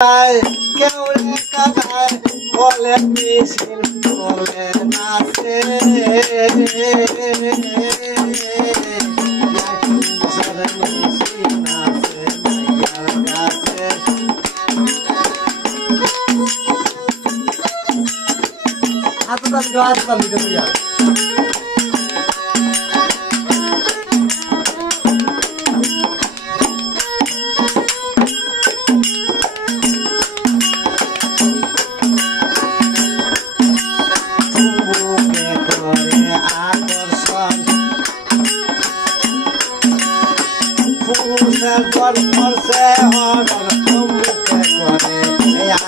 কেউরে কাদায় বলে মিছিল বলে নাচে করছে হরণ মুখে করে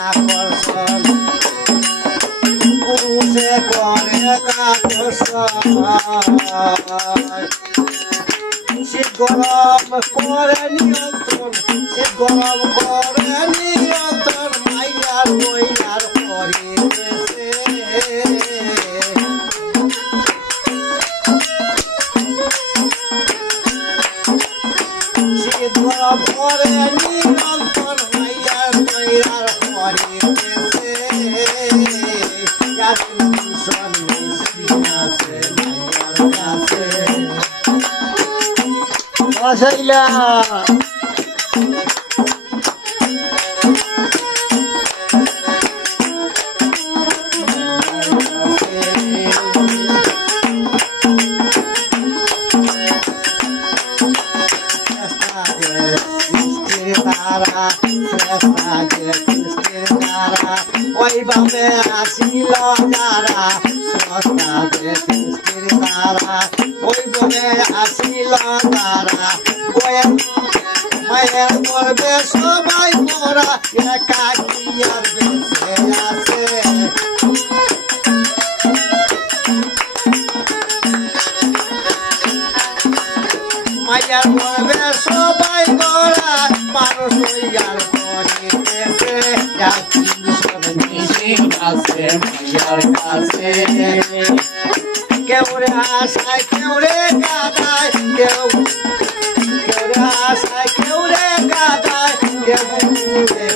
আকর্ষণ পুরুষে করে সে গরম করে নিয়ন্ত্রণ সে গরম করে নিয়ন্ত্রণ মাইয়ার বইয়ার পরিবেশে পরে নিরন্তর মাইয়ার মাইয়ার পরিবেশে মিশন মিশি আছে মাইয়ার কাছে বসাইলা ওই বামে আসিল যারা স্রষ্টা যে সৃষ্টির তারা ওই বনে আসিল তারা মায়ের করবে সবাই মোরা একাকি আর বেঁচে আছে মায়ের করবে সবাই মোরা মানুষ হইয়ার পরিবেশে আছে মাইয়ার কাছে কেউরে আশায় কেউরে কাদায় কেউরে আশায় কেউরে কাদায় কেউ